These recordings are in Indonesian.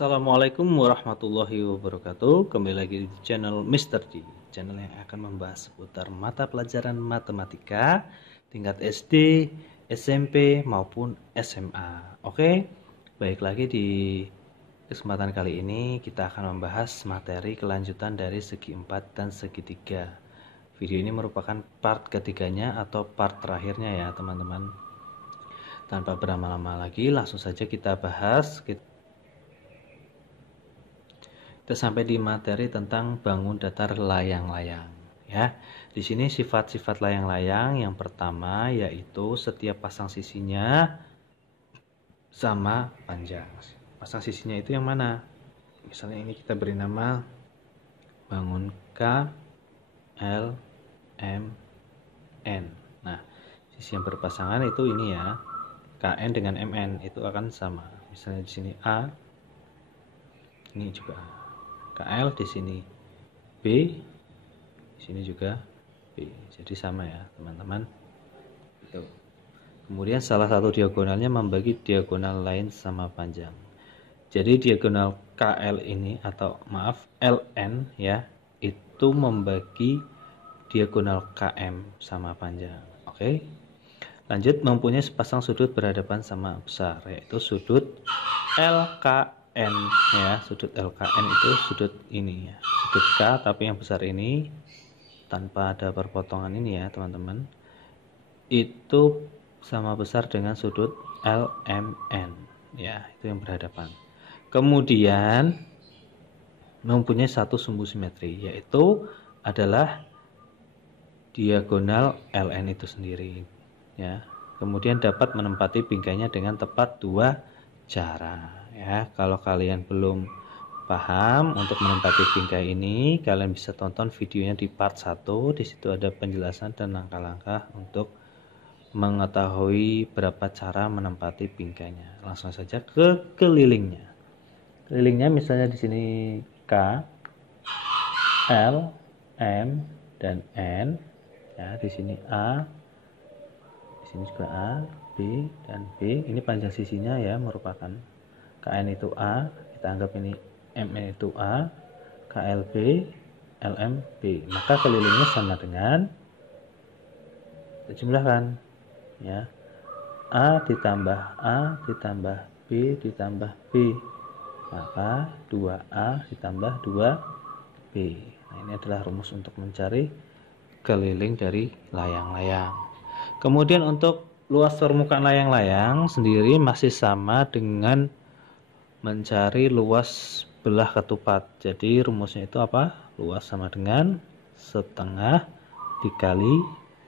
Assalamualaikum warahmatullahi wabarakatuh. Kembali lagi di channel Mr. D, channel yang akan membahas seputar mata pelajaran matematika tingkat SD, SMP maupun SMA. Oke, baik lagi di kesempatan kali ini kita akan membahas materi kelanjutan dari segi 4 dan segitiga. Video ini merupakan part ketiganya atau part terakhirnya ya teman-teman. Tanpa berlama-lama lagi, langsung saja kita bahas. Kita sampai di materi tentang bangun datar layang-layang ya. Di sini sifat-sifat layang-layang yang pertama yaitu setiap pasang sisinya sama panjang. Pasang sisinya itu yang mana? Misalnya ini kita beri nama bangun K, L, M, N. Nah, sisi yang berpasangan itu ini ya. KN dengan MN itu akan sama. Misalnya di sini A, ini juga A. KL di sini B, di sini juga B. Jadi sama ya, teman-teman. Kemudian salah satu diagonalnya membagi diagonal lain sama panjang. Jadi diagonal KL ini atau maaf LN ya, itu membagi diagonal KM sama panjang. Oke. Lanjut, mempunyai sepasang sudut berhadapan sama besar, yaitu sudut LK N ya. Sudut LKN itu sudut ini ya, sudut K tapi yang besar ini tanpa ada perpotongan ini ya teman-teman, itu sama besar dengan sudut LMN ya, itu yang berhadapan. Kemudian mempunyai satu sumbu simetri, yaitu adalah diagonal LN itu sendiri ya. Kemudian dapat menempati bingkainya dengan tepat dua cara ya. Kalau kalian belum paham untuk menempati bingkai ini, kalian bisa tonton videonya di part 1. Di situ ada penjelasan dan langkah-langkah untuk mengetahui berapa cara menempati bingkainya. Langsung saja ke kelilingnya. Kelilingnya misalnya di sini K, L, M, dan N ya. Di sini A, di sini juga A, B, dan B. Ini panjang sisinya ya, merupakan KN itu A, kita anggap ini MN itu A, KLB, LMB. Maka kelilingnya sama dengan, kita jumlahkan ya, A ditambah A ditambah B ditambah B, maka 2A ditambah 2B. Nah, ini adalah rumus untuk mencari keliling dari layang-layang. Kemudian untuk luas permukaan layang-layang sendiri masih sama dengan mencari luas belah ketupat. Jadi rumusnya itu apa? Luas sama dengan setengah dikali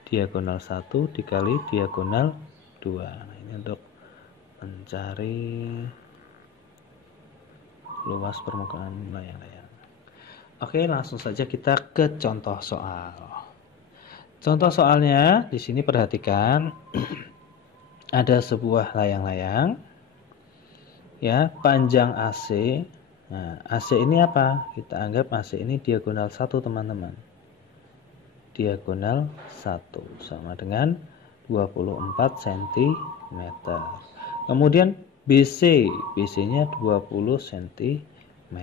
diagonal 1 dikali diagonal 2. Nah, ini untuk mencari luas permukaan layang-layang. Oke, langsung saja kita ke contoh soal. Contoh soalnya di sini perhatikan ada sebuah layang-layang ya, panjang AC. Nah, AC ini apa? Kita anggap AC ini diagonal 1 teman-teman. Diagonal 1 sama dengan 24 cm. Kemudian BC, BC-nya 20 cm.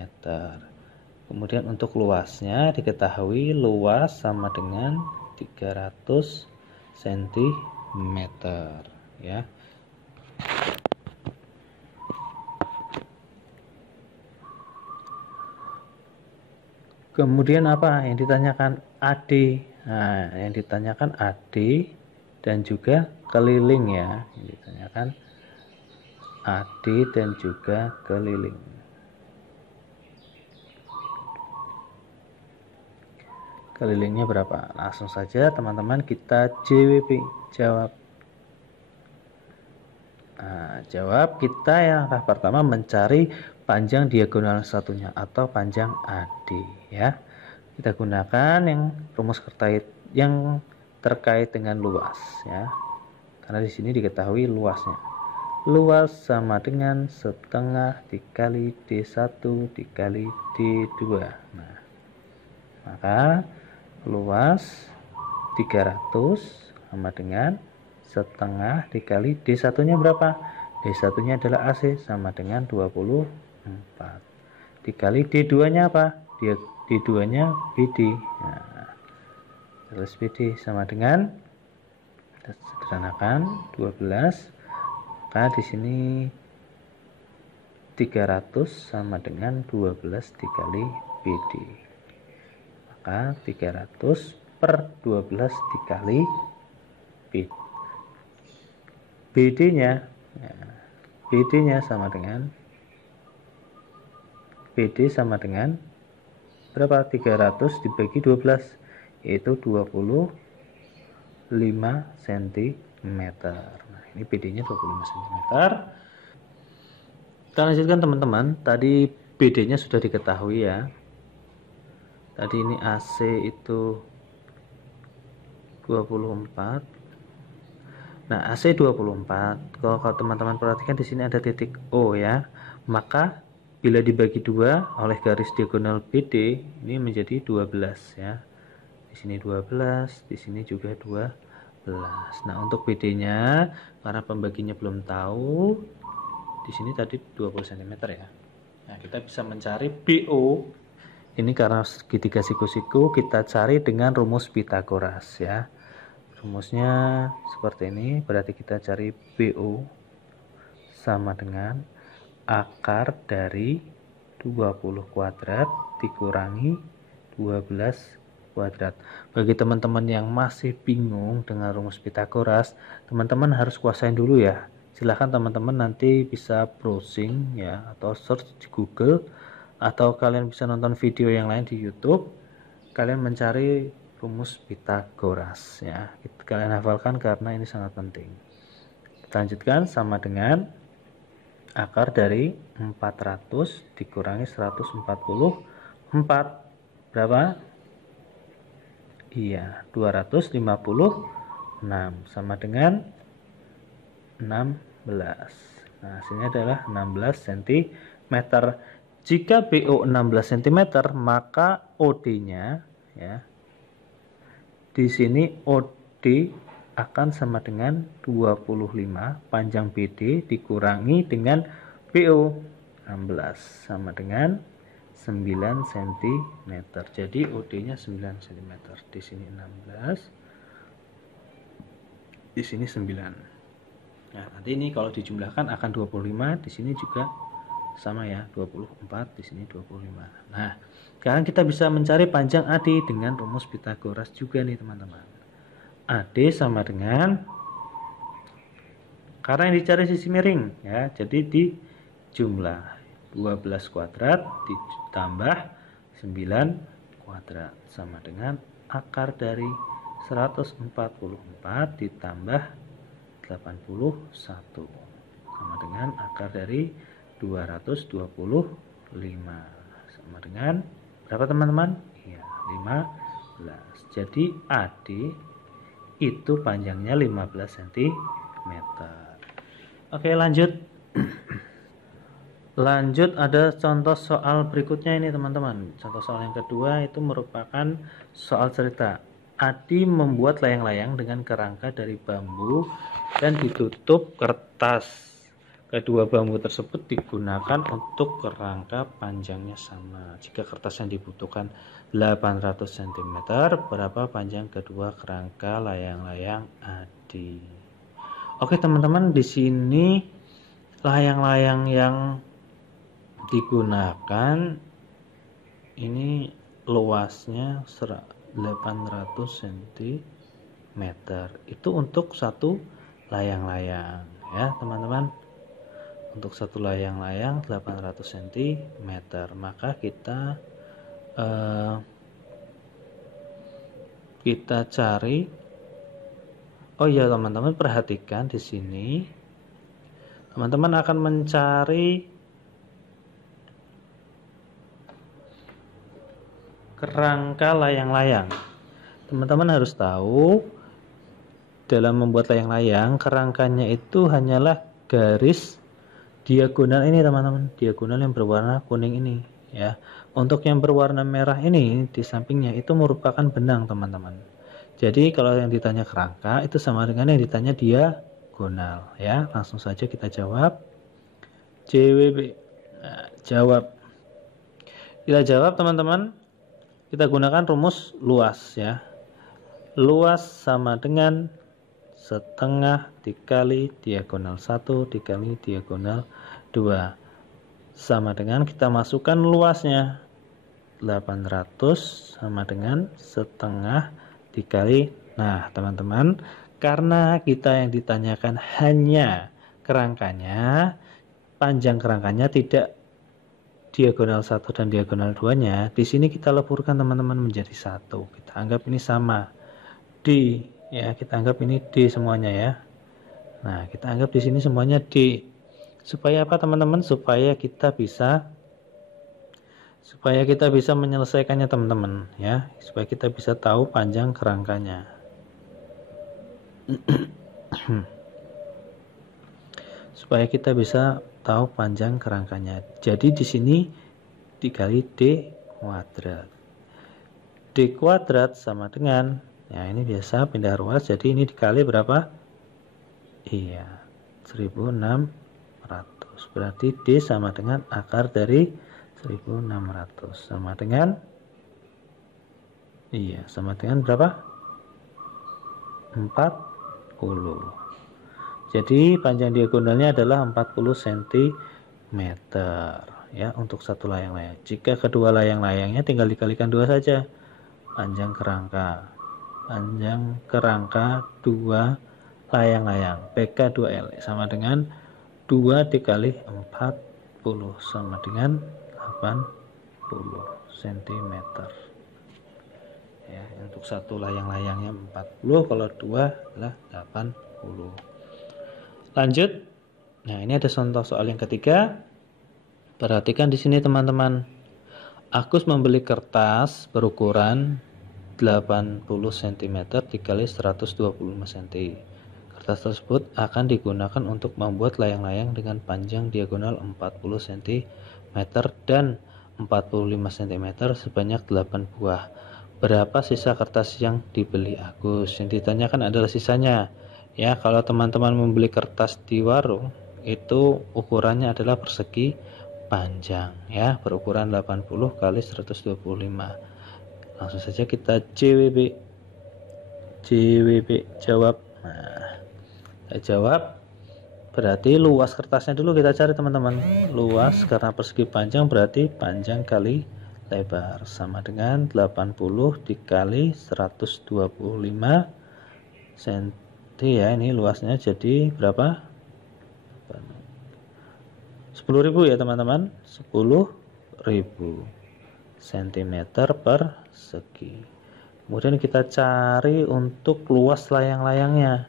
Kemudian untuk luasnya diketahui luas sama dengan 300 cm ya. Kemudian apa yang ditanyakan? AD. Nah, yang ditanyakan AD dan juga keliling ya. Yang ditanyakan AD dan juga keliling. Kelilingnya berapa? Langsung saja teman-teman kita JWP, jawab. Nah, jawab kita yang langkah pertama mencari panjang diagonal satunya atau panjang AD ya. Kita gunakan yang rumus terkait dengan luas ya. Karena di sini diketahui luasnya. Luas sama dengan setengah dikali D1 dikali D2. Nah, maka luas 300 sama dengan setengah dikali D1 nya berapa? D1 nya adalah AC sama dengan 24 4 dikali D2 nya apa? D2 nya BD. Nah, terus BD sama dengan, kita sederhanakan, 12, maka di sini 300 sama dengan 12 dikali BD, maka 300 per 12 dikali BD nya. BD nya sama dengan, BD sama dengan berapa? 300 dibagi 12, yaitu 25 cm. Nah, ini BD nya 25 cm. Kita lanjutkan teman-teman. Tadi BD nya sudah diketahui ya. Tadi ini AC itu 24. Nah, AC 24. Kalau teman-teman perhatikan di sini ada titik O ya. Maka bila dibagi 2 oleh garis diagonal BD, ini menjadi 12 ya. Di sini 12, di sini juga 12. Nah, untuk BD-nya karena pembaginya belum tahu, di sini tadi 20 cm ya. Nah, kita bisa mencari BO. Ini karena segitiga siku-siku, kita cari dengan rumus Pitagoras ya. Rumusnya seperti ini, berarti kita cari BO sama dengan akar dari 20 kuadrat dikurangi 12 kuadrat. Bagi teman-teman yang masih bingung dengan rumus Pitagoras, teman-teman harus kuasain dulu ya. Silahkan teman-teman nanti bisa browsing ya, atau search di Google, atau kalian bisa nonton video yang lain di YouTube. Kalian mencari rumus Pitagoras ya. Kalian hafalkan karena ini sangat penting. Kita lanjutkan, sama dengan akar dari 400 dikurangi 144. Berapa? Iya, 256 sama dengan 16. Nah, hasilnya adalah 16 cm. Jika BO 16 cm, maka OD-nya ya. Di sini OD akan sama dengan 25 panjang BD dikurangi dengan BO 16 sama dengan 9 cm. Jadi OD-nya 9 cm. Di sini 16, di sini 9. Nah, nanti ini kalau dijumlahkan akan 25, di sini juga sama ya, 24, di sini 25. Nah, sekarang kita bisa mencari panjang AD dengan rumus Pitagoras juga nih teman-teman. AD sama dengan, karena yang dicari sisi miring ya, jadi di jumlah 12 kuadrat ditambah 9 kuadrat sama dengan akar dari 144 ditambah 81 sama dengan akar dari 225 sama dengan berapa teman-teman? Iya, 15. Jadi AD itu panjangnya 15 cm. Oke, lanjut. Lanjut, ada contoh soal berikutnya ini teman-teman. Contoh soal yang kedua itu merupakan soal cerita. Adi membuat layang-layang dengan kerangka dari bambu dan ditutup kertas. Kedua bambu tersebut digunakan untuk kerangka panjangnya sama. Jika kertas yang dibutuhkan 800 cm, berapa panjang kedua kerangka layang-layang Adi? Oke teman-teman, di sini layang-layang yang digunakan ini luasnya 800 cm. Itu untuk satu layang-layang ya teman-teman. Untuk satu layang-layang 800 cm. Maka kita cari. Oh iya teman-teman, perhatikan di sini. Teman-teman akan mencari kerangka layang-layang. Teman-teman harus tahu dalam membuat layang-layang, kerangkanya itu hanyalah garis diagonal ini teman-teman, diagonal yang berwarna kuning ini ya. Untuk yang berwarna merah ini di sampingnya itu merupakan benang teman-teman. Jadi kalau yang ditanya kerangka itu sama dengan yang ditanya diagonal ya. Langsung saja kita jawab. JWB. Nah, jawab. Kita jawab teman-teman, kita gunakan rumus luas ya. Luas sama dengan setengah dikali diagonal 1 dikali diagonal 2 sama dengan kita masukkan luasnya 800 sama dengan setengah dikali. Nah teman-teman, karena kita yang ditanyakan hanya kerangkanya, panjang kerangkanya, tidak diagonal 1 dan diagonal 2 nya, di sini kita leburkan teman-teman menjadi 1. Kita anggap ini sama D ya, kita anggap ini D semuanya ya. Nah kita anggap di sini semuanya D. Supaya apa teman-teman? Supaya kita bisa menyelesaikannya teman-teman ya, supaya kita bisa tahu panjang kerangkanya. Supaya kita bisa tahu panjang kerangkanya. Jadi di sini dikali D kuadrat. D kuadrat sama dengan, ya ini biasa pindah ruas, jadi ini dikali berapa? Iya, 1600. Berarti D sama dengan akar dari 1600 sama dengan, iya, sama dengan berapa? 40. Jadi panjang diagonalnya adalah 40 cm ya untuk satu layang-layang. Jika kedua layang-layangnya tinggal dikalikan 2 saja. Panjang kerangka 2 layang-layang PK 2L sama dengan 2 dikali 40 sama dengan 80 cm ya, untuk satu layang-layangnya 40, kalau 2 adalah 80. Lanjut. Nah ini ada contoh soal yang ketiga. Perhatikan di sini teman-teman. Agus membeli kertas berukuran 80 cm dikali 125 cm. Kertas tersebut akan digunakan untuk membuat layang-layang dengan panjang diagonal 40 cm dan 45 cm sebanyak 8 buah. Berapa sisa kertas yang dibeli Agus? Yang ditanyakan adalah sisanya. Ya, kalau teman-teman membeli kertas di warung, itu ukurannya adalah persegi panjang ya, berukuran 80 kali 125. Langsung saja kita JWB jawab. Nah, kita jawab. Berarti luas kertasnya dulu kita cari teman-teman. Luas karena persegi panjang berarti panjang kali lebar sama dengan 80 dikali 125 cm ya, ini luasnya jadi berapa? 10.000 ya teman-teman, 10.000 cm persegi. Kemudian kita cari untuk luas layang-layangnya.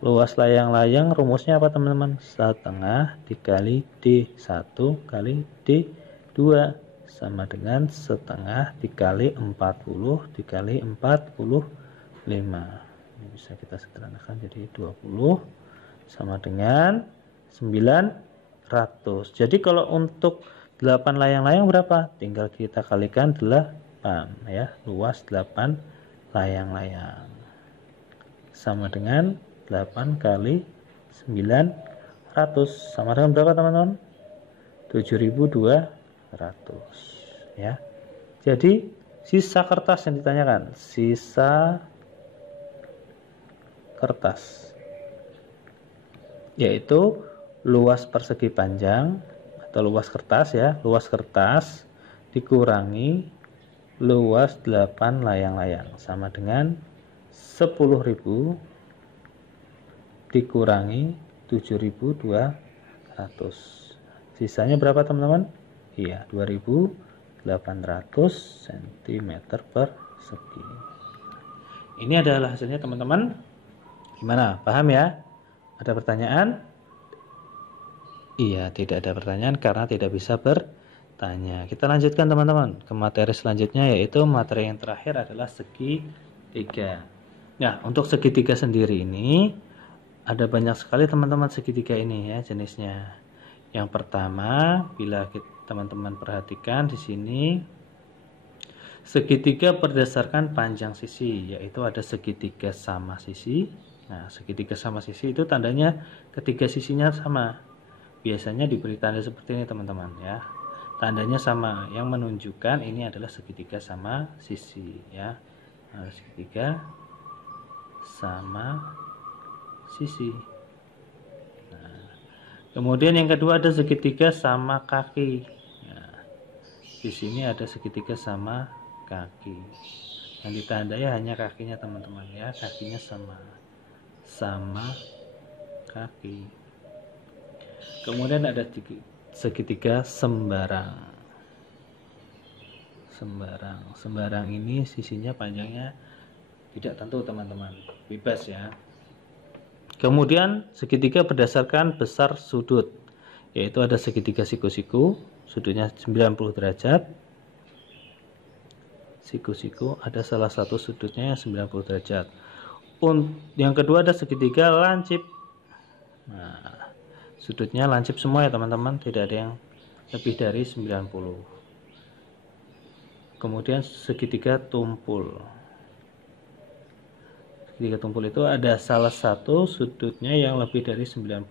Luas layang-layang rumusnya apa teman-teman? Setengah dikali D1 kali D2 sama dengan setengah dikali 40 dikali 45. Ini bisa kita sederhanakan jadi 20 sama dengan 900. Jadi kalau untuk 8 layang-layang berapa? Tinggal kita kalikan 8 ya. Luas 8 layang-layang sama dengan 8 kali 900 sama dengan berapa teman-teman? 7.200 ya. Jadi sisa kertas yang ditanyakan, sisa kertas yaitu luas persegi panjang atau luas kertas ya, luas kertas dikurangi luas 8 layang-layang sama dengan 10.000 dikurangi 7.200. Sisanya berapa teman-teman? Iya, 2.800 cm persegi. Ini adalah hasilnya teman-teman. Gimana? Paham ya? Ada pertanyaan? Iya, tidak ada pertanyaan karena tidak bisa bertanya. Kita lanjutkan teman-teman ke materi selanjutnya, yaitu materi yang terakhir adalah segitiga. Nah, untuk segitiga sendiri ini ada banyak sekali teman-teman segitiga ini ya jenisnya. Yang pertama, bila teman-teman perhatikan di sini segitiga berdasarkan panjang sisi, yaitu ada segitiga sama sisi. Nah, segitiga sama sisi itu tandanya ketiga sisinya sama. Biasanya diberi tanda seperti ini teman-teman ya. tandanya sama, yang menunjukkan ini adalah segitiga sama sisi ya. Nah, segitiga sama sisi. Nah, kemudian yang kedua ada segitiga sama kaki. Nah, di sini ada segitiga sama kaki. Yang ditandai hanya kakinya teman-teman ya, kakinya sama kaki. Kemudian ada segitiga sembarang. Sembarang ini sisinya panjangnya tidak tentu teman-teman, bebas ya. Kemudian segitiga berdasarkan besar sudut, yaitu ada segitiga siku-siku, sudutnya 90 derajat. Siku-siku ada salah satu sudutnya yang 90 derajat. Yang kedua ada segitiga lancip. Nah, sudutnya lancip semua ya teman-teman, tidak ada yang lebih dari 90. Kemudian segitiga tumpul. Segitiga tumpul itu ada salah satu sudutnya yang lebih dari 90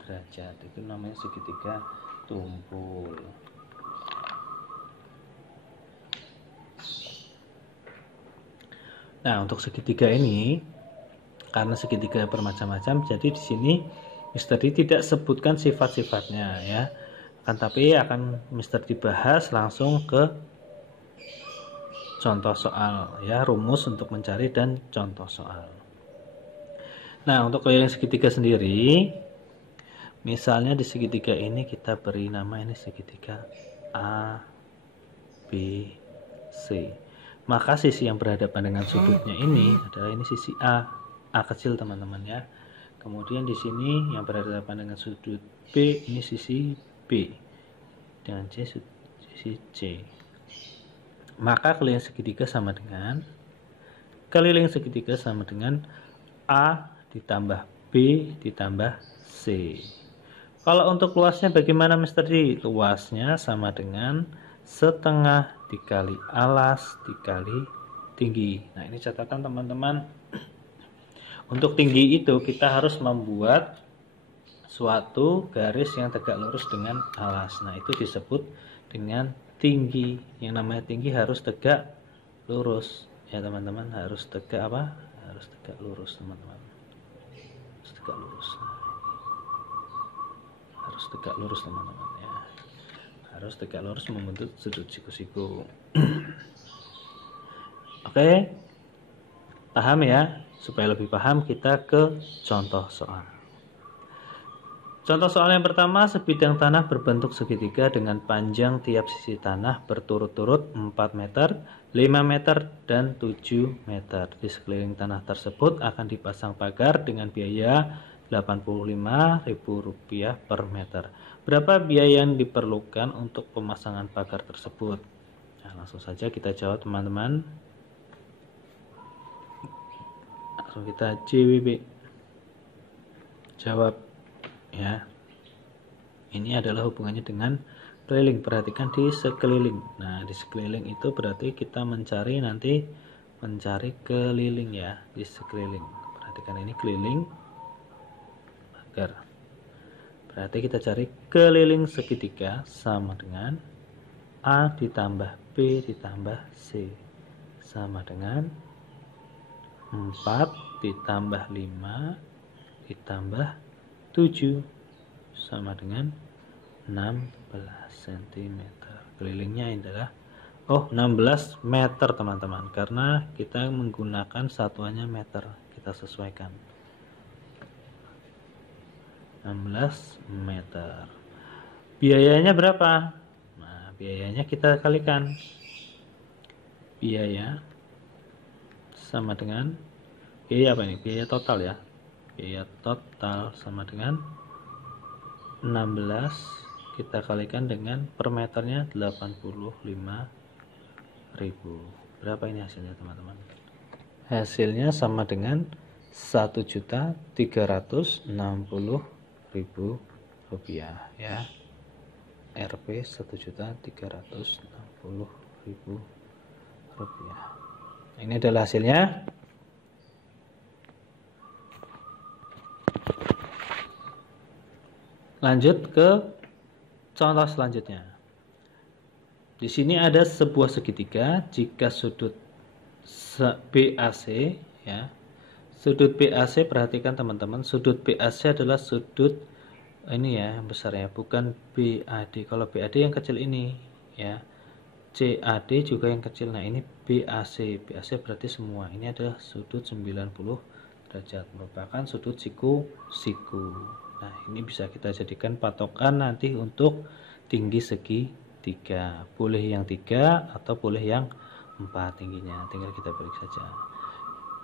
derajat. Itu namanya segitiga tumpul. Nah, untuk segitiga ini karena segitiga bermacam-macam, jadi di sini Mister D tidak sebutkan sifat-sifatnya ya. Tapi akan Mister dibahas langsung ke contoh soal ya, rumus untuk mencari dan contoh soal. Nah, untuk keliling segitiga sendiri, misalnya di segitiga ini kita beri nama ini segitiga A, B, C. Maka sisi yang berhadapan dengan sudutnya ini adalah ini sisi A kecil teman-teman ya. Kemudian di sini yang berhadapan dengan sudut B ini sisi B, dengan C sisi C. Maka keliling segitiga sama dengan A ditambah B ditambah C. Kalau untuk luasnya bagaimana Mister D? Luasnya sama dengan setengah dikali alas dikali tinggi. Nah, ini catatan teman-teman. Untuk tinggi itu kita harus membuat suatu garis yang tegak lurus dengan alas. Nah, itu disebut dengan tinggi. Yang namanya tinggi harus tegak lurus ya teman-teman, harus tegak apa? Harus tegak lurus teman-teman. Harus tegak lurus. Nah, harus tegak lurus teman-teman ya. Harus tegak lurus membentuk sudut siku-siku. Oke, paham ya? Supaya lebih paham kita ke contoh soal. Contoh soal yang pertama, sebidang tanah berbentuk segitiga dengan panjang tiap sisi tanah berturut-turut 4 meter, 5 meter, dan 7 meter. Di sekeliling tanah tersebut akan dipasang pagar dengan biaya Rp85.000 per meter. Berapa biaya yang diperlukan untuk pemasangan pagar tersebut? Nah, langsung saja kita jawab teman-teman. Langsung kita JWB. Jawab. Ya, ini adalah hubungannya dengan keliling. Perhatikan di sekeliling. Nah, di sekeliling itu berarti kita mencari keliling ya, di sekeliling. Perhatikan ini keliling pagar. Berarti kita cari keliling segitiga sama dengan A ditambah B ditambah C sama dengan 4 ditambah 5 ditambah 7 sama dengan 16 cm. Kelilingnya adalah 16 meter teman-teman, karena kita menggunakan satuannya meter, kita sesuaikan 16 meter. Biayanya berapa? Nah, biayanya kita kalikan. Biaya sama dengan biaya apa ini? Biaya total ya. Biaya total sama dengan 16 kita kalikan dengan per meternya 85.000. Berapa ini hasilnya teman-teman? Hasilnya sama dengan Rp1.360.000 ya. Rp 1.360.000. Ini adalah hasilnya. Lanjut ke contoh selanjutnya. Di sini ada sebuah segitiga. Jika sudut BAC, ya, sudut BAC, perhatikan teman-teman, sudut BAC adalah sudut ini ya, yang besar ya, bukan BAD. Kalau BAD yang kecil ini, ya. CAD juga yang kecil. Nah, ini BAC. BAC berarti semua. Ini adalah sudut 90 derajat, merupakan sudut siku. Nah, ini bisa kita jadikan patokan nanti untuk tinggi segitiga. Boleh yang 3 atau boleh yang 4 tingginya. Tinggal kita balik saja.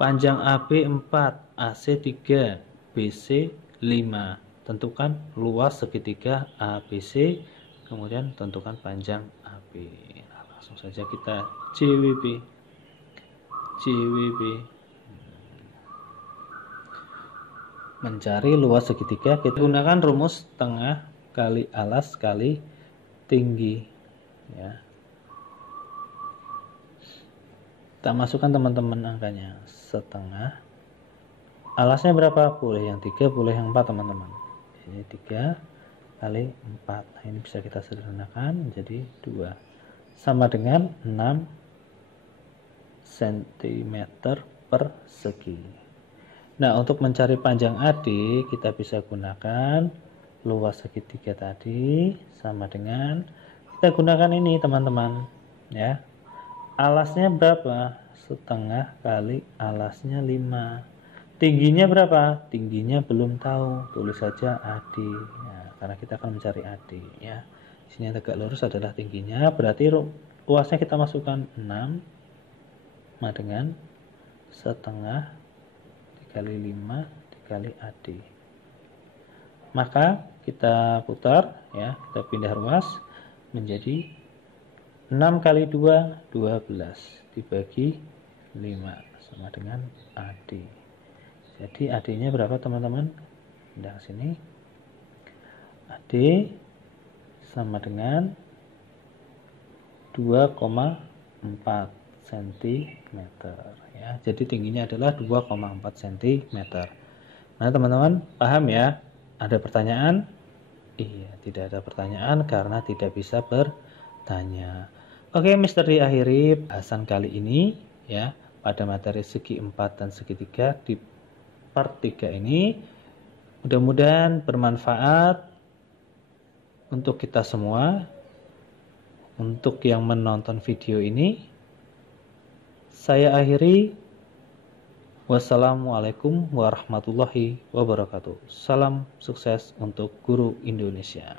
Panjang AB 4, AC 3, BC 5. Tentukan luas segitiga ABC, kemudian tentukan panjang AB. Nah, langsung saja kita JWB. Mencari luas segitiga, kita gunakan rumus tengah kali alas kali tinggi, ya. Kita masukkan teman-teman angkanya. Setengah, alasnya berapa? Boleh yang 3, boleh yang 4 teman-teman. Ini 3 kali 4. Nah, ini bisa kita sederhanakan menjadi 2, sama dengan 6 cm persegi. Nah, untuk mencari panjang AD, kita bisa gunakan luas segitiga tadi sama dengan, kita gunakan ini teman-teman, ya. Alasnya berapa? Setengah kali alasnya 5. Tingginya berapa? Tingginya belum tahu, tulis saja AD, ya, karena kita akan mencari AD, ya. Di sini tegak lurus adalah tingginya, berarti luasnya kita masukkan 6 sama dengan setengah dikali 5 dikali AD. Maka kita putar, ya, kita pindah ruas menjadi 6 kali 2 12 dibagi 5 sama dengan AD. Jadi AD nya berapa teman-teman? Pindah ke sini. AD sama dengan 2,4 cm, ya. Jadi tingginya adalah 2,4 cm. Nah, teman-teman paham ya? Ada pertanyaan? Iya, tidak ada pertanyaan karena tidak bisa bertanya. Oke, misteri akhiri bahasan kali ini, ya, pada materi segi 4 dan segitiga di part 3 ini. Mudah-mudahan bermanfaat untuk kita semua. Untuk yang menonton video ini, saya akhiri. Wassalamualaikum warahmatullahi wabarakatuh. Salam sukses untuk guru Indonesia.